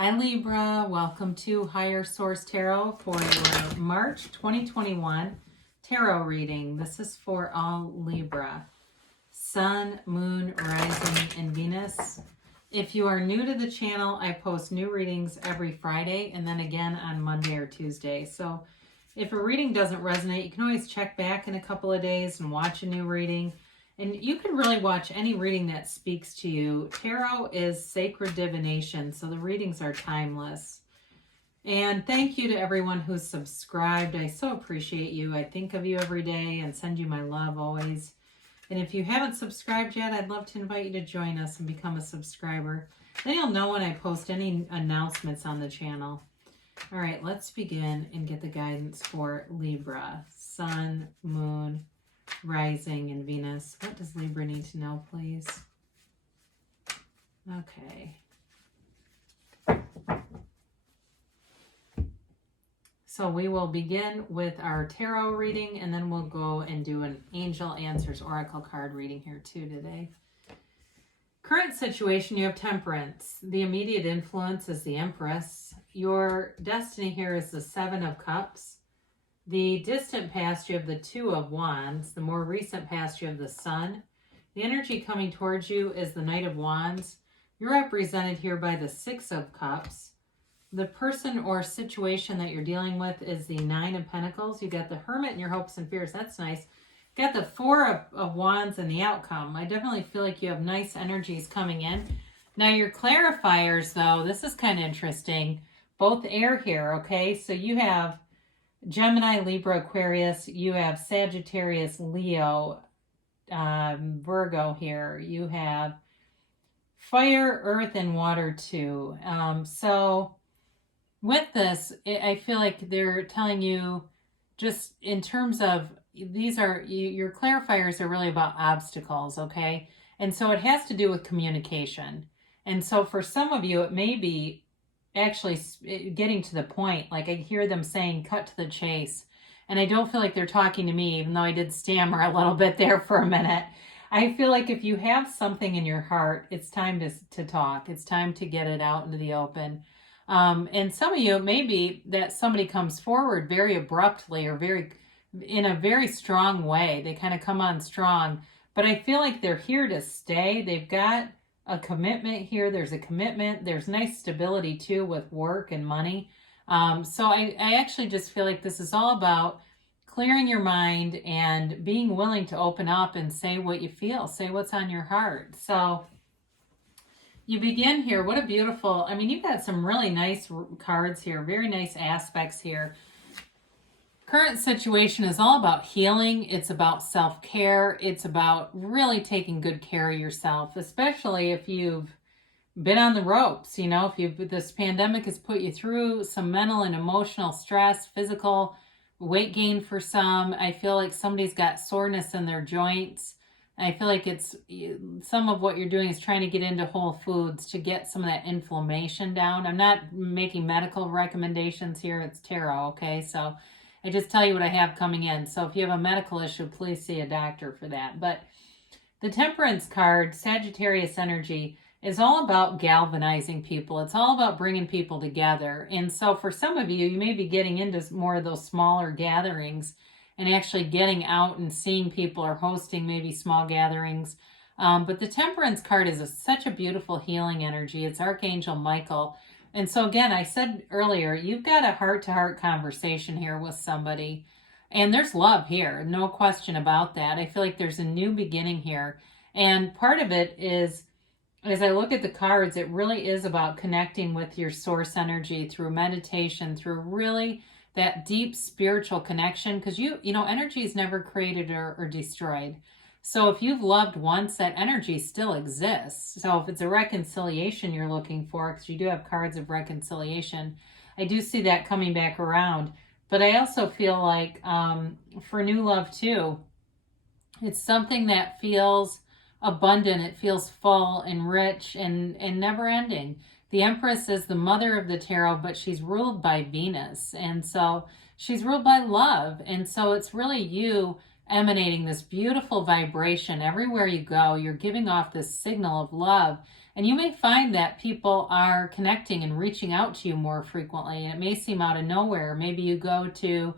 Hi Libra, welcome to Higher Source Tarot for your March 2021 tarot reading. This is for all Libra, Sun, Moon, Rising, and Venus. If you are new to the channel, I post new readings every Friday and then again on Monday or Tuesday. So if a reading doesn't resonate, you can always check back in a couple of days and watch a new reading. And you can really watch any reading that speaks to you. Tarot is sacred divination, so the readings are timeless. And thank you to everyone who's subscribed. I so appreciate you. I think of you every day and send you my love always. And if you haven't subscribed yet, I'd love to invite you to join us and become a subscriber. Then you'll know when I post any announcements on the channel. All right, let's begin and get the guidance for Libra, Sun, Moon, Rising, and Venus. What does Libra need to know, please? Okay. So we will begin with our tarot reading, and then we'll go and do an Angel Answers Oracle card reading here too today. Current situation, you have Temperance. The immediate influence is the Empress. Your destiny here is the Seven of Cups. The distant past, you have the Two of Wands. The more recent past, you have the Sun. The energy coming towards you is the Knight of Wands. You're represented here by the Six of Cups. The person or situation that you're dealing with is the Nine of Pentacles. You got the Hermit and your hopes and fears. That's nice. You got the Four of Wands and the outcome. I definitely feel like you have nice energies coming in. Now your clarifiers, though, this is kind of interesting. Both air here, okay? So you have Gemini, Libra, Aquarius. You have Sagittarius, Leo, Virgo here. You have fire, earth, and water too. So with this, I feel like they're telling you just in terms of these are your clarifiers are really about obstacles, okay? And so it has to do with communication. And so for some of you, it may be actually getting to the point. Like I hear them saying, cut to the chase. And I don't feel like they're talking to me, even though I did stammer a little bit there for a minute. I feel like if you have something in your heart, it's time to talk. It's time to get it out into the open. And some of you, it may be that somebody comes forward very abruptly or in a very strong way. They kind of come on strong, but I feel like they're here to stay. They've got a commitment here. There's a commitment. There's nice stability too with work and money. So I actually just feel like this is all about clearing your mind and being willing to open up and say what you feel, say what's on your heart. So you begin here. What a beautiful, I mean, you've got some really nice cards here, very nice aspects here. Current situation is all about healing. It's about self-care. It's about really taking good care of yourself, especially if you've been on the ropes. You know, if this pandemic has put you through some mental and emotional stress, physical weight gain for some. I feel like somebody's got soreness in their joints. I feel like it's some of what you're doing is trying to get into whole foods to get some of that inflammation down. I'm not making medical recommendations here. It's tarot, okay? So I just tell you what I have coming in. So if you have a medical issue, please see a doctor for that. But the Temperance card, Sagittarius energy, is all about galvanizing people. It's all about bringing people together. And so for some of you, you may be getting into more of those smaller gatherings and actually getting out and seeing people or hosting maybe small gatherings. But the Temperance card is such a beautiful healing energy. It's Archangel Michael. And so again, I said earlier, you've got a heart-to-heart conversation here with somebody. And there's love here, no question about that. I feel like there's a new beginning here. And part of it is, as I look at the cards, it really is about connecting with your source energy through meditation, through really that deep spiritual connection, because you know, energy is never created or destroyed. So if you've loved once, that energy still exists. So if it's a reconciliation you're looking for, because you do have cards of reconciliation, I do see that coming back around. But I also feel like for new love too, it's something that feels abundant. It feels full and rich and never ending. The Empress is the mother of the tarot, but she's ruled by Venus. And so she's ruled by love. And so it's really you emanating this beautiful vibration everywhere you go. You're giving off this signal of love. And you may find that people are connecting and reaching out to you more frequently. And it may seem out of nowhere. Maybe you go to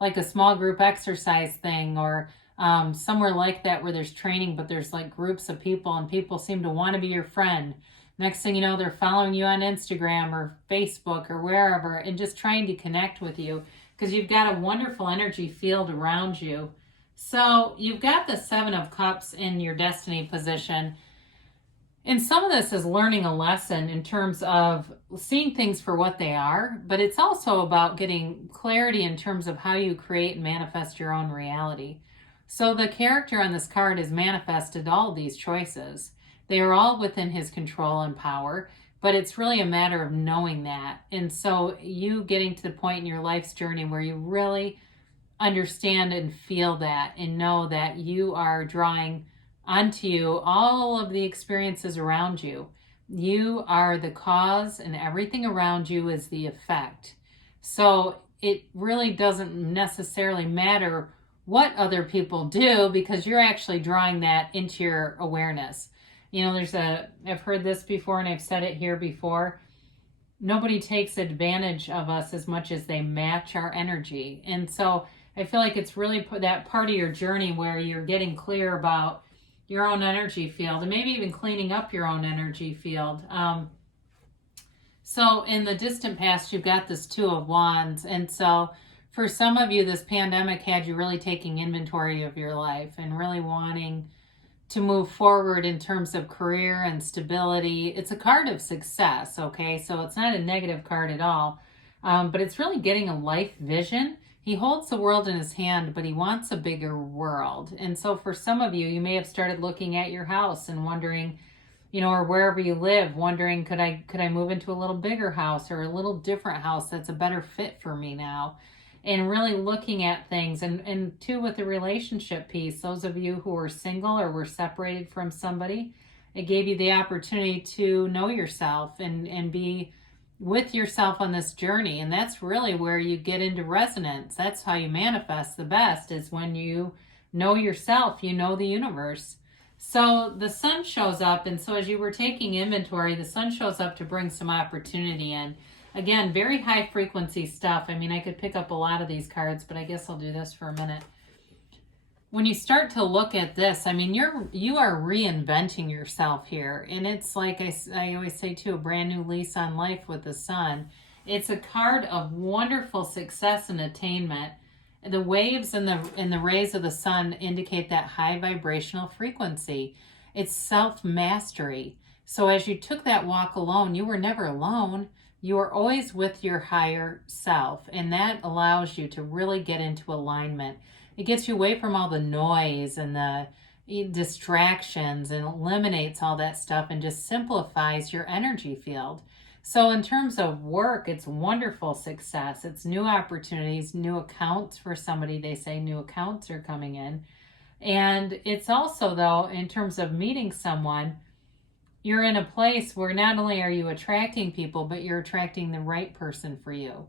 like a small group exercise thing, or somewhere like that where there's training, but there's like groups of people and people seem to want to be your friend. Next thing you know, they're following you on Instagram or Facebook or wherever and just trying to connect with you because you've got a wonderful energy field around you. So you've got the Seven of Cups in your destiny position. And some of this is learning a lesson in terms of seeing things for what they are, but it's also about getting clarity in terms of how you create and manifest your own reality. So the character on this card has manifested all of these choices. They are all within his control and power, but it's really a matter of knowing that. And so you getting to the point in your life's journey where you really understand and feel that and know that you are drawing onto you all of the experiences around you. You are the cause and everything around you is the effect. So it really doesn't necessarily matter what other people do because you're actually drawing that into your awareness. You know, I've heard this before and I've said it here before. Nobody takes advantage of us as much as they match our energy. And so I feel like it's really that part of your journey where you're getting clear about your own energy field and maybe even cleaning up your own energy field. So in the distant past, you've got this Two of Wands. And so for some of you, this pandemic had you really taking inventory of your life and really wanting to move forward in terms of career and stability. It's a card of success, okay? So it's not a negative card at all, but it's really getting a life vision. He holds the world in his hand, but he wants a bigger world. And so for some of you, you may have started looking at your house and wondering, you know, or wherever you live, wondering, could I move into a little bigger house or a little different house that's a better fit for me now? And really looking at things. And too, with the relationship piece, those of you who are single or were separated from somebody, it gave you the opportunity to know yourself and be with yourself on this journey. And that's really where you get into resonance. That's how you manifest the best, is when you know yourself, you know the universe. So the sun shows up. And so as you were taking inventory, the sun shows up to bring some opportunity in. Again, very high frequency stuff. I mean, I could pick up a lot of these cards, but I guess I'll do this for a minute. When you start to look at this, I mean, you are reinventing yourself here. And it's like I always say too, a brand new lease on life with the sun. It's a card of wonderful success and attainment. The waves and the rays of the sun indicate that high vibrational frequency. It's self-mastery. So as you took that walk alone, you were never alone. You are always with your higher self, and that allows you to really get into alignment. It gets you away from all the noise and the distractions and eliminates all that stuff and just simplifies your energy field. So in terms of work, it's wonderful success. It's new opportunities, new accounts for somebody. They say new accounts are coming in. And it's also, though, in terms of meeting someone, you're in a place where not only are you attracting people, but you're attracting the right person for you.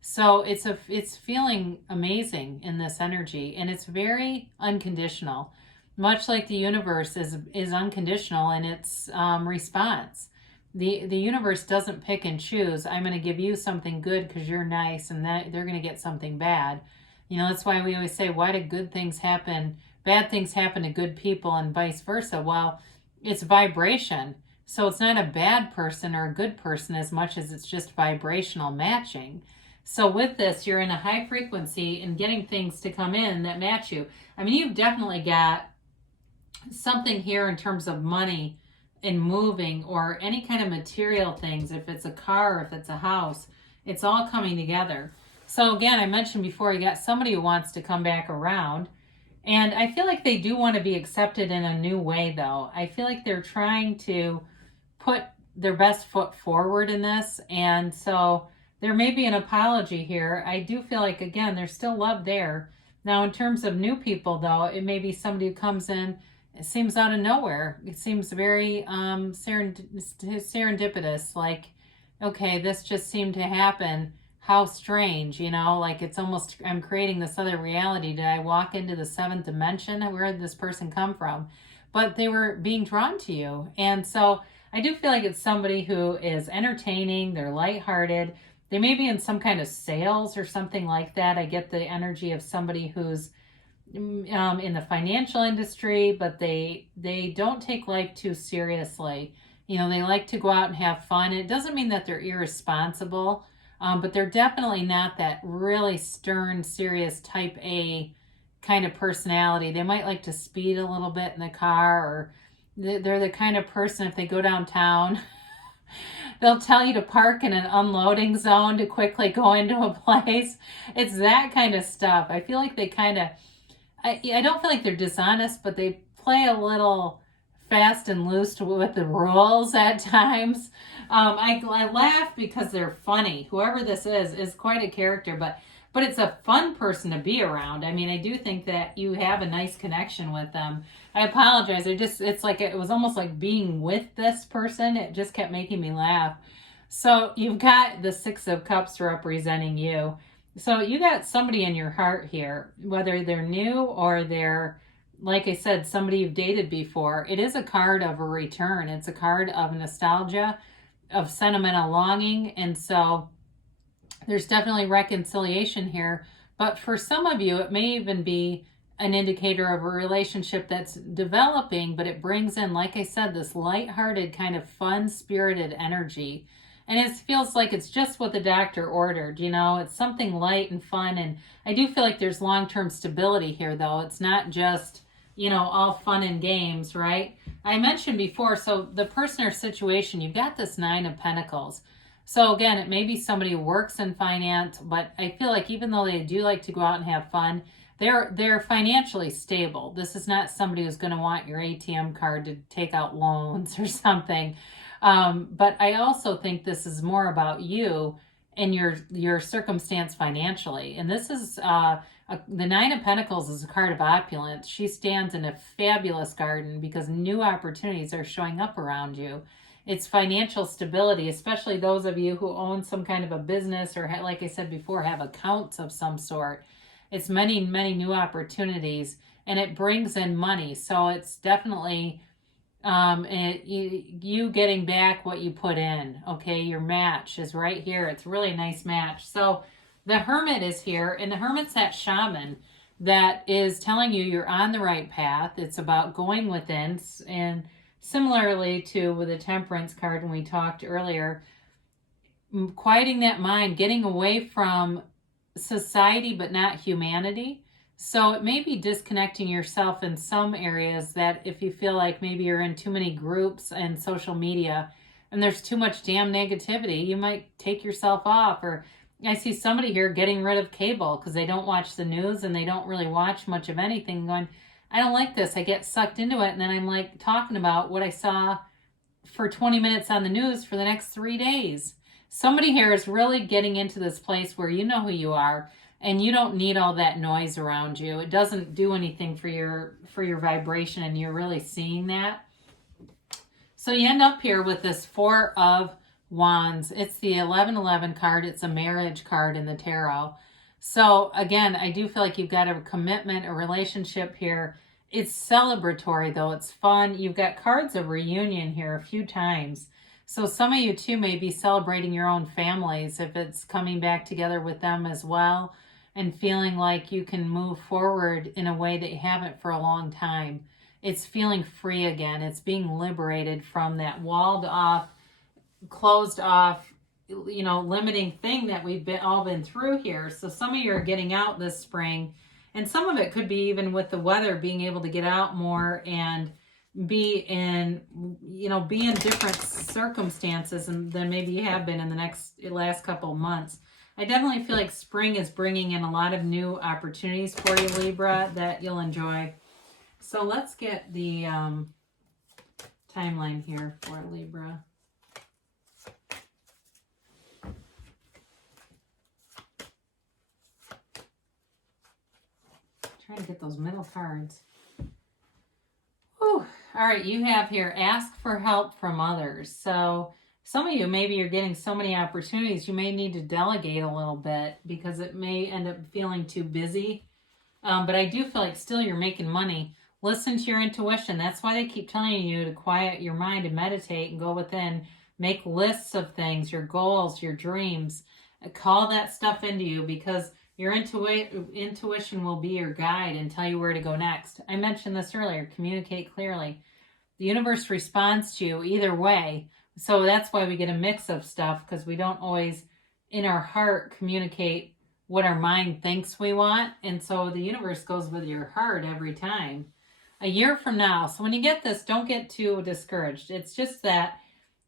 So it's feeling amazing in this energy, and it's very unconditional, much like the universe is unconditional in its response. The universe doesn't pick and choose. I'm going to give you something good because you're nice, and that they're going to get something bad. You know, that's why we always say, why do good things happen? Bad things happen to good people, and vice versa. Well, it's vibration. So it's not a bad person or a good person as much as it's just vibrational matching. So with this, you're in a high frequency and getting things to come in that match you. I mean, you've definitely got something here in terms of money and moving or any kind of material things. If it's a car, if it's a house, it's all coming together. So again, I mentioned before, you got somebody who wants to come back around. And I feel like they do want to be accepted in a new way, though. I feel like they're trying to put their best foot forward in this. And so there may be an apology here. I do feel like, again, there's still love there. Now, in terms of new people, though, it may be somebody who comes in, it seems out of nowhere. It seems very serendipitous. Like, okay, this just seemed to happen. How strange, you know, like it's almost, I'm creating this other reality. Did I walk into the seventh dimension? Where did this person come from? But they were being drawn to you. And so I do feel like it's somebody who is entertaining, they're lighthearted. They may be in some kind of sales or something like that. I get the energy of somebody who's in the financial industry, but they don't take life too seriously. You know, they like to go out and have fun. It doesn't mean that they're irresponsible, but they're definitely not that really stern, serious type A kind of personality. They might like to speed a little bit in the car, or they're the kind of person, if they go downtown, they'll tell you to park in an unloading zone to quickly go into a place. It's that kind of stuff. I feel like they kind of, I don't feel like they're dishonest, but they play a little fast and loose with the rules at times. I laugh because they're funny. Whoever this is quite a character, but it's a fun person to be around. I mean, I do think that you have a nice connection with them. I apologize. It's like, it was almost like being with this person. It just kept making me laugh. So you've got the Six of Cups representing you. So you got somebody in your heart here, whether they're new or they're, like I said, somebody you've dated before. It is a card of a return. It's a card of nostalgia, of sentimental longing. And so there's definitely reconciliation here. But for some of you, it may even be an indicator of a relationship that's developing, but it brings in, like I said, this lighthearted kind of fun-spirited energy. And it feels like it's just what the doctor ordered, you know, it's something light and fun. And I do feel like there's long-term stability here, though. It's not just, you know, all fun and games, right? I mentioned before, so the person or situation, you've got this Nine of Pentacles. So again, it may be somebody who works in finance, but I feel like even though they do like to go out and have fun, they're financially stable. This is not somebody who's going to want your ATM card to take out loans or something. But I also think this is more about you and your circumstance financially. And this is the Nine of Pentacles is a card of opulence. She stands in a fabulous garden because new opportunities are showing up around you. It's financial stability, especially those of you who own some kind of a business or, like I said before, have accounts of some sort. It's many, many new opportunities, and it brings in money. So it's definitely you getting back what you put in. Okay, your match is right here. It's really a nice match. So the Hermit is here, and the Hermit's that shaman that is telling you you're on the right path. It's about going within, and similarly to with the Temperance card when we talked earlier, quieting that mind, getting away from society but not humanity. So it may be disconnecting yourself in some areas, that if you feel like maybe you're in too many groups and social media and there's too much damn negativity, you might take yourself off. Or I see somebody here getting rid of cable because they don't watch the news and they don't really watch much of anything, going, I don't like this. I get sucked into it, and then I'm like talking about what I saw for 20 minutes on the news for the next 3 days. Somebody here is really getting into this place where you know who you are and you don't need all that noise around you. It doesn't do anything for your vibration, and you're really seeing that. So you end up here with this Four of Wands. It's the 1111 card. It's a marriage card in the tarot. So again, I do feel like you've got a commitment, a relationship here. It's celebratory, though. It's fun. You've got cards of reunion here a few times. So some of you too may be celebrating your own families, if it's coming back together with them as well, and feeling like you can move forward in a way that you haven't for a long time. It's feeling free again. It's being liberated from that walled off, closed off, you know, limiting thing that we've all been through here. So some of you are getting out this spring, and some of it could be even with the weather, being able to get out more and be in different circumstances than maybe you have been in the last couple of months. I definitely feel like spring is bringing in a lot of new opportunities for you, Libra, that you'll enjoy. So let's get the timeline here for Libra. Trying to get those middle cards. Whew. All right, you have here, ask for help from others. So some of you, maybe you're getting so many opportunities, you may need to delegate a little bit because it may end up feeling too busy. But I do feel like still you're making money. Listen to your intuition. That's why they keep telling you to quiet your mind and meditate and go within. Make lists of things, your goals, your dreams. Call that stuff into you, because your intuition will be your guide and tell you where to go next. I mentioned this earlier. Communicate clearly. The universe responds to you either way. So that's why we get a mix of stuff, because we don't always, in our heart, communicate what our mind thinks we want. And so the universe goes with your heart every time. A year from now, so when you get this, don't get too discouraged. It's just that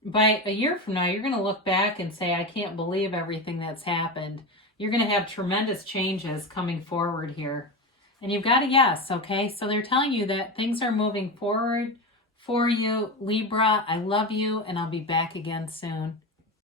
by a year from now, you're going to look back and say, I can't believe everything that's happened. You're going to have tremendous changes coming forward here. And you've got a yes, okay? So they're telling you that things are moving forward for you. Libra, I love you, and I'll be back again soon.